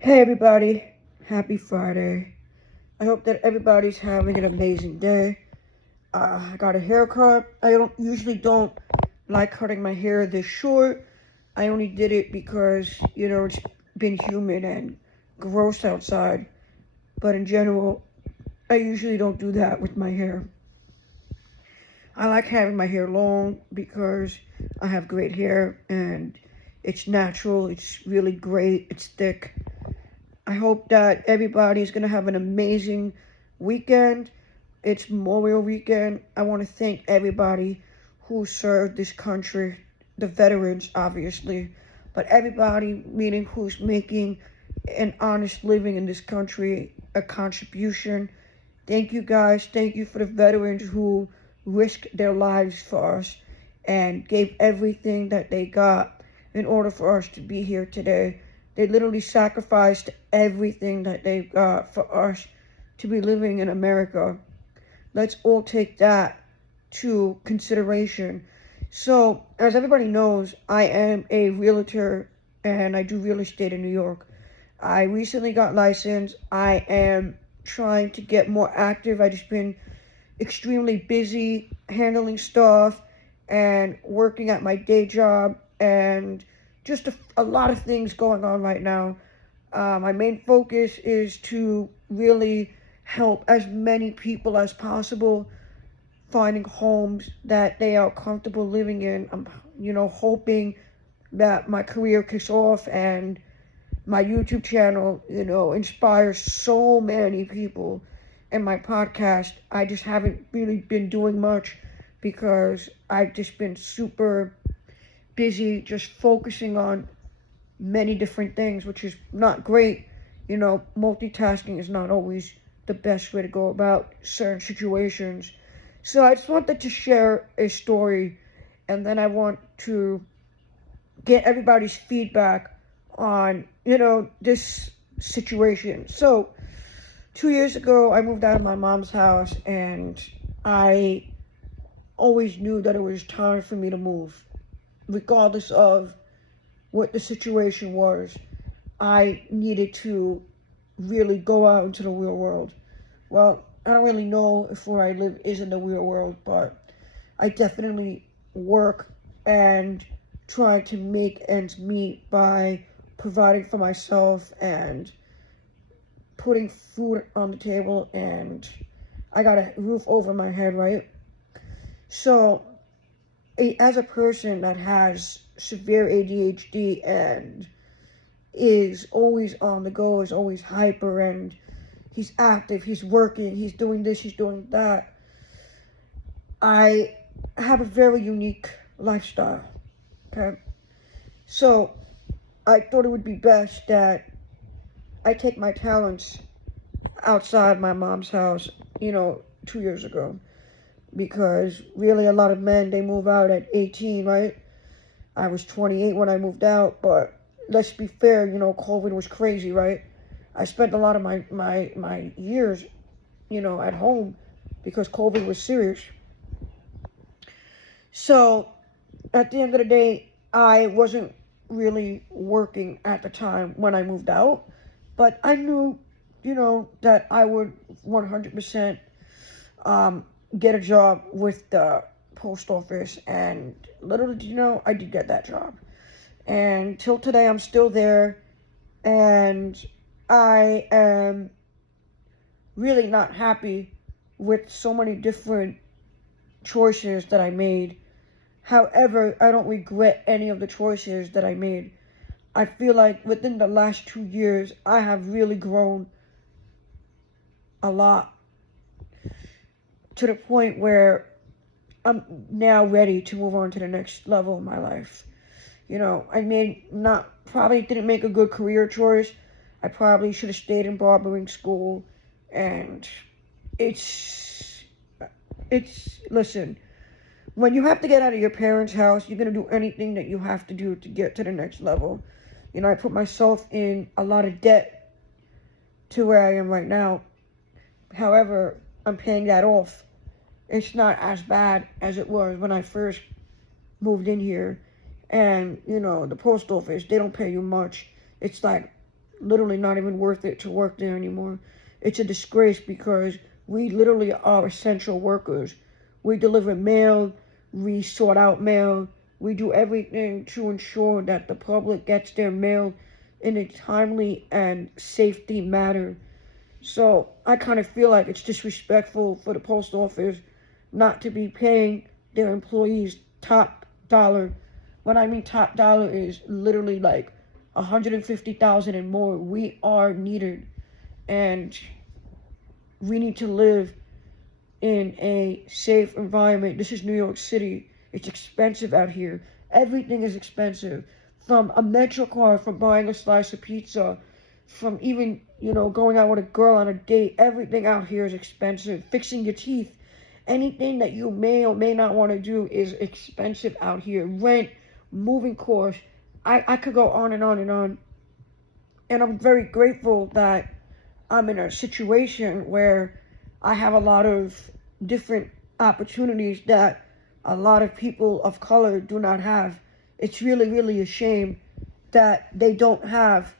Hey everybody, happy Friday. I hope that everybody's having an amazing day. I got a haircut. I don't usually don't like cutting my hair this short. I only did it because, it's been humid and gross outside. But in general, I usually don't do that with my hair. I like having my hair long because I have great hair and it's natural, it's really great, it's thick. I hope that everybody is going to have an amazing weekend. It's Memorial Weekend. I want to thank everybody who served this country, the veterans, obviously, but everybody, meaning who's making an honest living in this country, a contribution. Thank you guys. Thank you for the veterans who risked their lives for us and gave everything that they got in order for us to be here today. They literally sacrificed everything that they've got for us to be living in America. Let's all take that to consideration. So, as everybody knows, I am a realtor and I do real estate in New York. I recently got licensed. I am trying to get more active. I just been extremely busy handling stuff and working at my day job and just a lot of things going on right now. My main focus is to really help as many people as possible finding homes that they are comfortable living in. I'm, hoping that my career kicks off and my YouTube channel, inspires so many people. And my podcast, I just haven't really been doing much because I've just been super busy just focusing on many different things, which is not great. Multitasking is not always the best way to go about certain situations. So I just wanted to share a story and then I want to get everybody's feedback on, this situation. So 2 years ago, I moved out of my mom's house and I always knew that it was time for me to move, regardless of what the situation was. I needed to really go out into the real world. Well, I don't really know if where I live is in the real world, but I definitely work and try to make ends meet by providing for myself and putting food on the table, and I got a roof over my head, right? So, as a person that has severe ADHD and is always on the go, is always hyper, and he's active, he's working, he's doing this, he's doing that, I have a very unique lifestyle, okay? So, I thought it would be best that I take my talents outside my mom's house, 2 years ago. Because really, a lot of men, they move out at 18, right? I was 28 when I moved out, but let's be fair, COVID was crazy, right? I spent a lot of my years, at home because COVID was serious. So at the end of the day, I wasn't really working at the time when I moved out, but I knew, that I would 100% get a job with the post office, and little did you know, I did get that job. And till today, I'm still there, and I am really not happy with so many different choices that I made. However, I don't regret any of the choices that I made. I feel like within the last 2 years, I have really grown a lot to the point where I'm now ready to move on to the next level of my life. Probably didn't make a good career choice. I probably should have stayed in barbering school. And listen, when you have to get out of your parents' house, you're going to do anything that you have to do to get to the next level. I put myself in a lot of debt to where I am right now. However, I'm paying that off. It's not as bad as it was when I first moved in here. And, the post office, they don't pay you much. It's like literally not even worth it to work there anymore. It's a disgrace because we literally are essential workers. We deliver mail, we sort out mail, we do everything to ensure that the public gets their mail in a timely and safety manner. So I kind of feel like it's disrespectful for the post office not to be paying their employees top dollar. What I mean top dollar is literally like 150,000 and more. We are needed, and we need to live in a safe environment. This is New York City. It's expensive out here. Everything is expensive. From a Metro card, from buying a slice of pizza, from even, going out with a girl on a date. Everything out here is expensive. Fixing your teeth. Anything that you may or may not want to do is expensive out here. Rent, moving costs. I could go on and on and on. And I'm very grateful that I'm in a situation where I have a lot of different opportunities that a lot of people of color do not have. It's really, really a shame that they don't have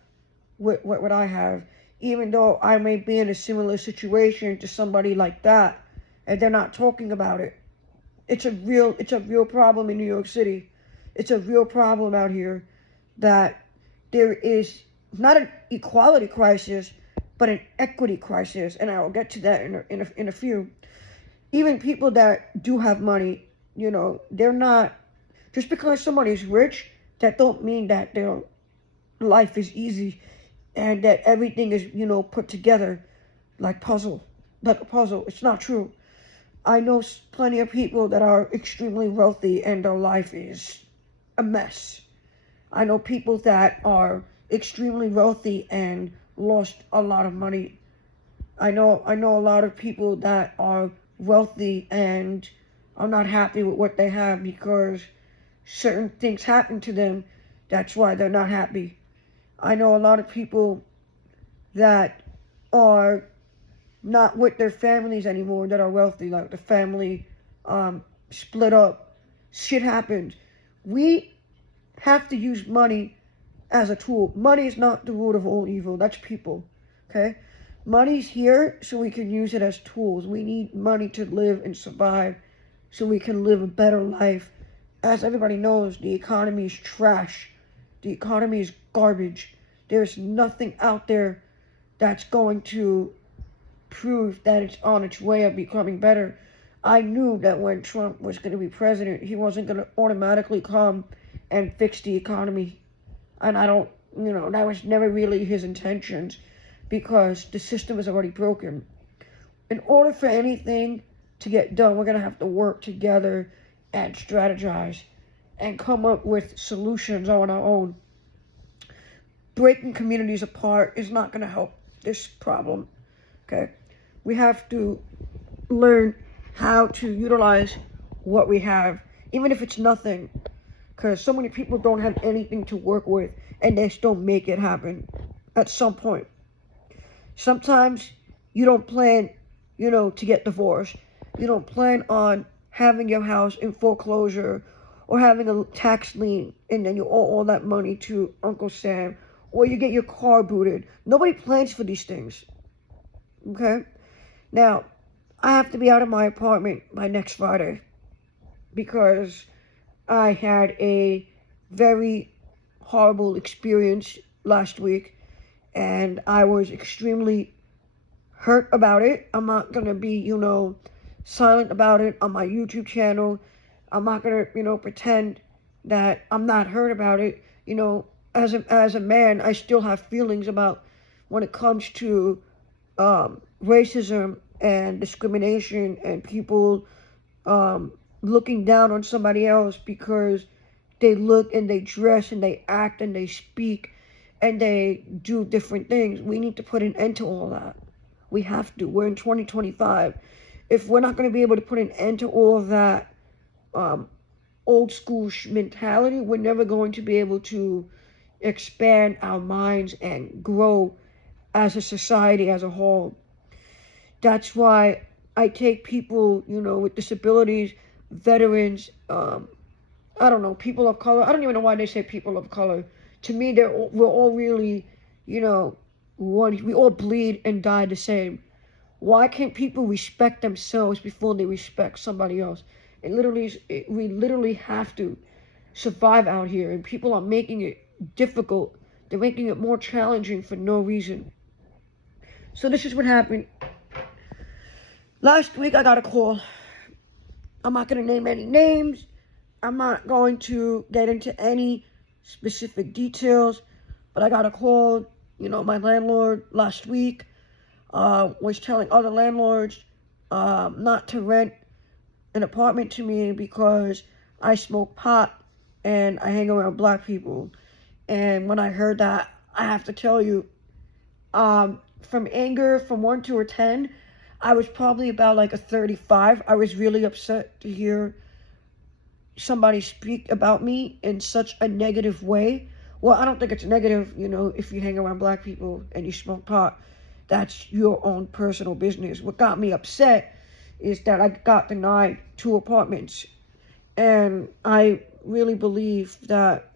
what I have, even though I may be in a similar situation to somebody like that, and they're not talking about it. It's a real problem in New York City. It's a real problem out here that there is not an equality crisis, but an equity crisis, and I will get to that in a few. Even people that do have money, they're not, just because somebody's rich, that don't mean that their life is easy and that everything is, put together like a puzzle. It's not true. I know plenty of people that are extremely wealthy and their life is a mess. I know people that are extremely wealthy and lost a lot of money. I know a lot of people that are wealthy and are not happy with what they have because certain things happen to them. That's why they're not happy. I know a lot of people that are not with their families anymore that are wealthy, like the family split up. Shit happens. We have to use money as a tool. Money is not the root of all evil. That's people. Okay? Money's here so we can use it as tools. We need money to live and survive so we can live a better life. As everybody knows, the economy is trash. The economy is garbage. There's nothing out there that's going to prove that it's on its way of becoming better. I knew that when Trump was going to be president, he wasn't going to automatically come and fix the economy. And I don't, that was never really his intentions because the system is already broken. In order for anything to get done, we're going to have to work together and strategize and come up with solutions on our own. Breaking communities apart is not going to help this problem. Okay? We have to learn how to utilize what we have, even if it's nothing, because so many people don't have anything to work with and they still make it happen at some point. Sometimes you don't plan, to get divorced. You don't plan on having your house in foreclosure or having a tax lien and then you owe all that money to Uncle Sam, or you get your car booted. Nobody plans for these things. Okay? Now, I have to be out of my apartment by next Friday because I had a very horrible experience last week and I was extremely hurt about it. I'm not going to be, silent about it on my YouTube channel. I'm not going to, pretend that I'm not hurt about it. As a man, I still have feelings about when it comes to racism and discrimination and people looking down on somebody else because they look and they dress and they act and they speak and they do different things. We need to put an end to all that. We have to. We're in 2025. If we're not going to be able to put an end to all of that old school mentality, we're never going to be able to expand our minds and grow as a society as a whole. That's why I take people, with disabilities, veterans, people of color. I don't even know why they say people of color. To me, we're all really, you know, we all bleed and die the same. Why can't people respect themselves before they respect somebody else? We literally have to survive out here, and people are making it difficult. They're making it more challenging for no reason. So this is what happened. Last week I got a call. I'm not going to name any names. I'm not going to get into any specific details, but I got a call. My landlord last week was telling other landlords not to rent an apartment to me because I smoke pot and I hang around black people. And when I heard that, I have to tell you, from anger, from 1 to a 10, I was probably about like a 35. I was really upset to hear somebody speak about me in such a negative way. Well, I don't think it's negative, if you hang around black people and you smoke pot. That's your own personal business. What got me upset is that I got denied 2 apartments. And I really believe that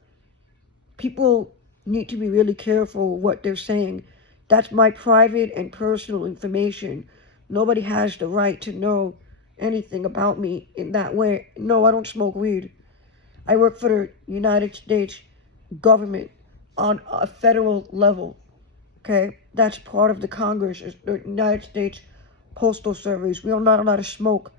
people need to be really careful what they're saying. That's my private and personal information. Nobody has the right to know anything about me in that way. No, I don't smoke weed. I work for the United States government on a federal level. Okay? That's part of the Congress, the United States Postal Service. We are not allowed to smoke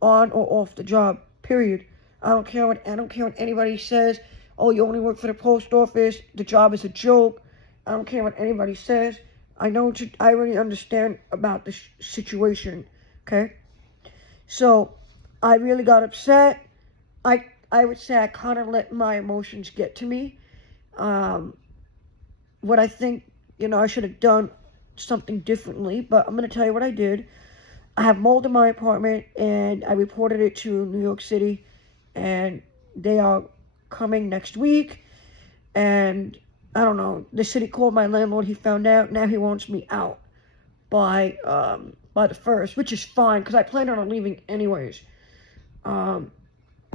on or off the job, period. I don't care what anybody says. Oh, you only work for the post office. The job is a joke. I don't care what anybody says. I already understand about this situation, okay? So, I really got upset. I would say I kind of let my emotions get to me. What I think, I should have done something differently, but I'm going to tell you what I did. I have mold in my apartment, and I reported it to New York City, and they are coming next week, and I don't know, the city called my landlord, he found out, now he wants me out by the 1st, which is fine, because I planned on leaving anyways.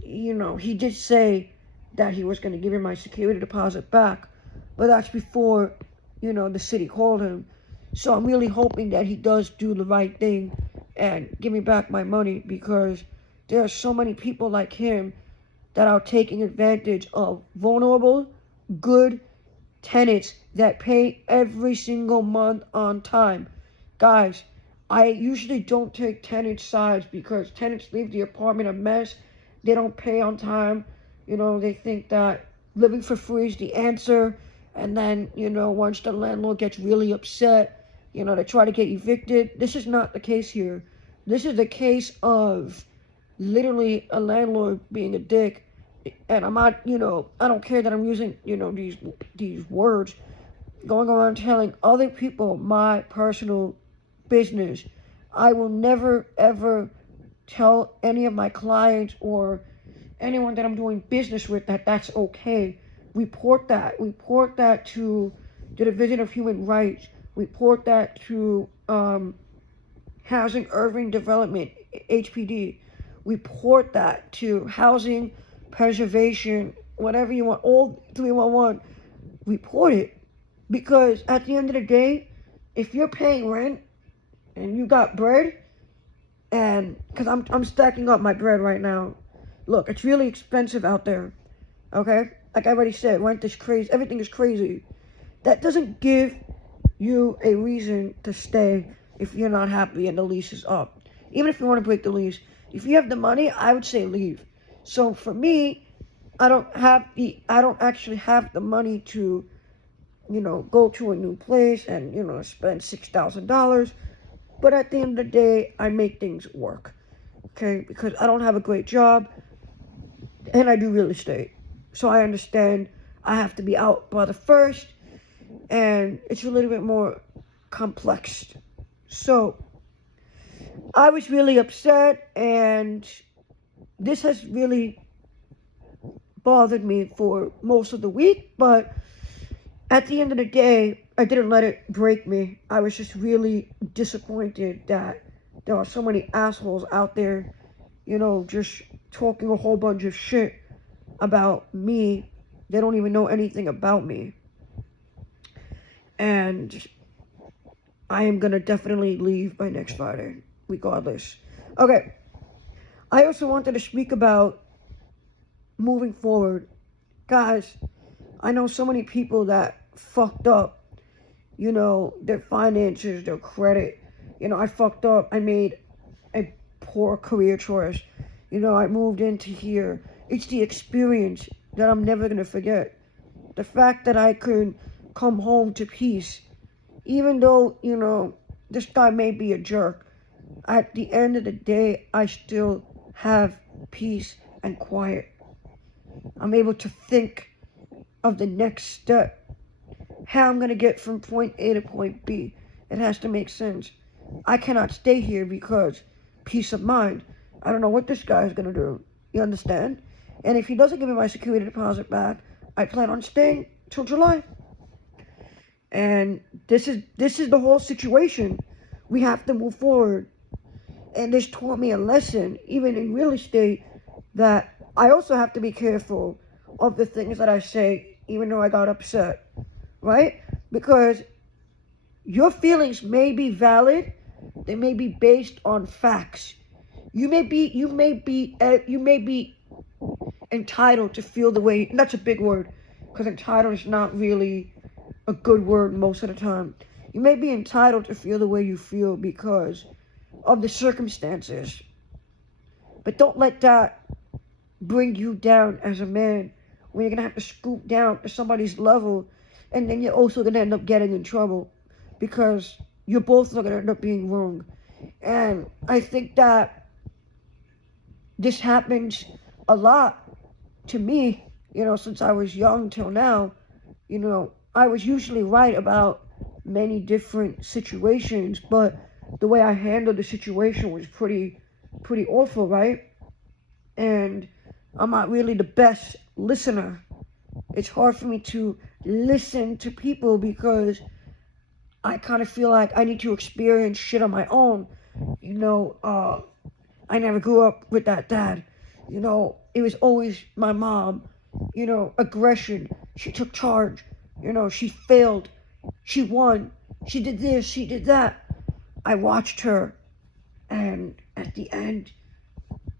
He did say that he was going to give me my security deposit back, but that's before, the city called him. So I'm really hoping that he does do the right thing and give me back my money, because there are so many people like him that are taking advantage of vulnerable, good tenants that pay every single month on time. Guys, I usually don't take tenants' sides because tenants leave the apartment a mess. They don't pay on time. They think that living for free is the answer. And then, once the landlord gets really upset, they try to get evicted. This is not the case here. This is the case of literally a landlord being a dick. And I'm not, I don't care that I'm using, these words, going around telling other people my personal business. I will never, ever tell any of my clients or anyone that I'm doing business with that that's okay. Report that to the Division of Human Rights. Report that to Housing Urban Development, HPD. Report that to Housing Preservation, whatever you want, all 311. Report it, because at the end of the day, if you're paying rent and you got bread, and because I'm stacking up my bread right now. Look, it's really expensive out there. Okay, like I already said, rent is crazy. Everything is crazy. That doesn't give you a reason to stay if you're not happy and the lease is up. Even if you want to break the lease, if you have the money, I would say leave. So for me, I don't actually have the money to, go to a new place and, spend $6,000. But at the end of the day, I make things work. Okay, because I don't have a great job and I do real estate. So I understand I have to be out by the 1st, and it's a little bit more complex. So I was really upset, and this has really bothered me for most of the week, but at the end of the day, I didn't let it break me. I was just really disappointed that there are so many assholes out there, just talking a whole bunch of shit about me. They don't even know anything about me. And I am gonna definitely leave by next Friday, regardless. Okay, I also wanted to speak about moving forward. Guys, I know so many people that fucked up, their finances, their credit. I fucked up. I made a poor career choice. I moved into here. It's the experience that I'm never going to forget. The fact that I could come home to peace, even though, this guy may be a jerk, at the end of the day, I still have peace and quiet. I'm able to think of the next step, how I'm going to get from point A to point B. It has to make sense. I cannot stay here because peace of mind. I don't know what this guy is going to do. You understand? And if he doesn't give me my security deposit back, I plan on staying till July. And this is the whole situation. We have to move forward. And this taught me a lesson, even in real estate, that I also have to be careful of the things that I say, even though I got upset, right? Because your feelings may be valid. They may be based on facts. You may be entitled to feel the way. And that's a big word, because entitled is not really a good word most of the time. You may be entitled to feel the way you feel because of the circumstances, but don't let that bring you down as a man when you're gonna have to scoop down to somebody's level, and then you're also gonna end up getting in trouble because you're both gonna end up being wrong. And I think that this happens a lot to me, since I was young till now. I was usually right about many different situations, but the way I handled the situation was pretty awful, right? And I'm not really the best listener. It's hard for me to listen to people because I kind of feel like I need to experience shit on my own. I never grew up with that dad. It was always my mom. Aggression. She took charge. She failed. She won. She did this. She did that. I watched her, and at the end,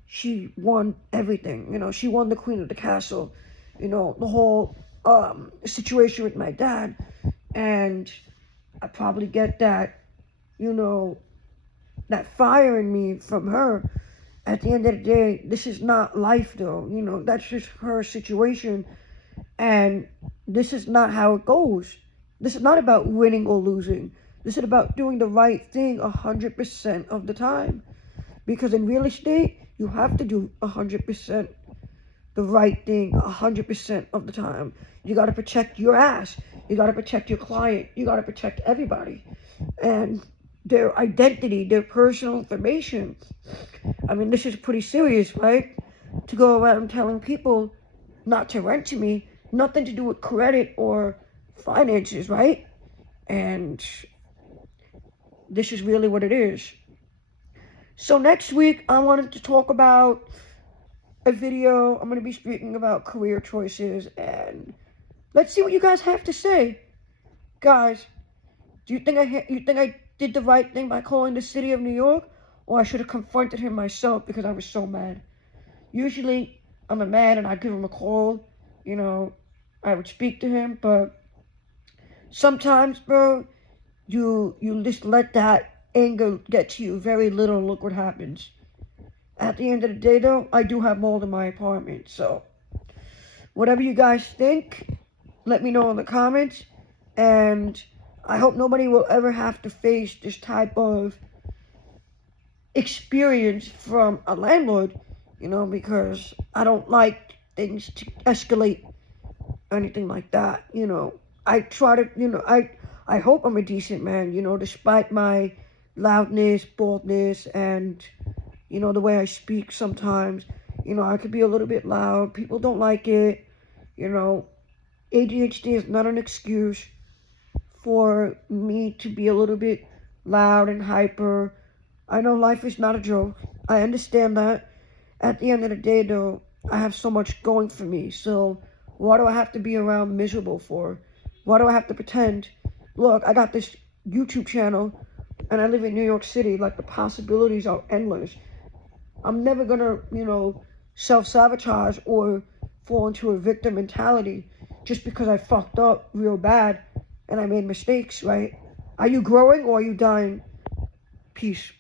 she won everything. She won the queen of the castle. The whole situation with my dad, and I probably get that, that fire in me from her. At the end of the day, this is not life, though. That's just her situation, and this is not how it goes. This is not about winning or losing. This is about doing the right thing 100% of the time. Because in real estate, you have to do 100% the right thing 100% of the time. You got to protect your ass. You got to protect your client. You got to protect everybody. And their identity, their personal information. I mean, this is pretty serious, right? To go around telling people not to rent to me, nothing to do with credit or finances, right? And this is really what it is. So next week, I wanted to talk about a video. I'm going to be speaking about career choices, and let's see what you guys have to say. Guys, do you think I did the right thing by calling the city of New York, or I should have confronted him myself because I was so mad? Usually, I'm a man and I give him a call. I would speak to him, but sometimes, bro, you just let that anger get to you very little. Look what happens. At the end of the day, though, I do have mold in my apartment. So whatever you guys think, let me know in the comments. And I hope nobody will ever have to face this type of experience from a landlord, because I don't like things to escalate or anything like that. I try to, I hope I'm a decent man, despite my loudness, boldness, and, the way I speak sometimes. I could be a little bit loud. People don't like it. ADHD is not an excuse for me to be a little bit loud and hyper. I know life is not a joke. I understand that. At the end of the day, though, I have so much going for me. So why do I have to be around miserable for? Why do I have to pretend? look, I got this YouTube channel and I live in New York City. Like, the possibilities are endless. I'm never gonna, self-sabotage or fall into a victim mentality just because I fucked up real bad and I made mistakes, right? Are you growing or are you dying? Peace.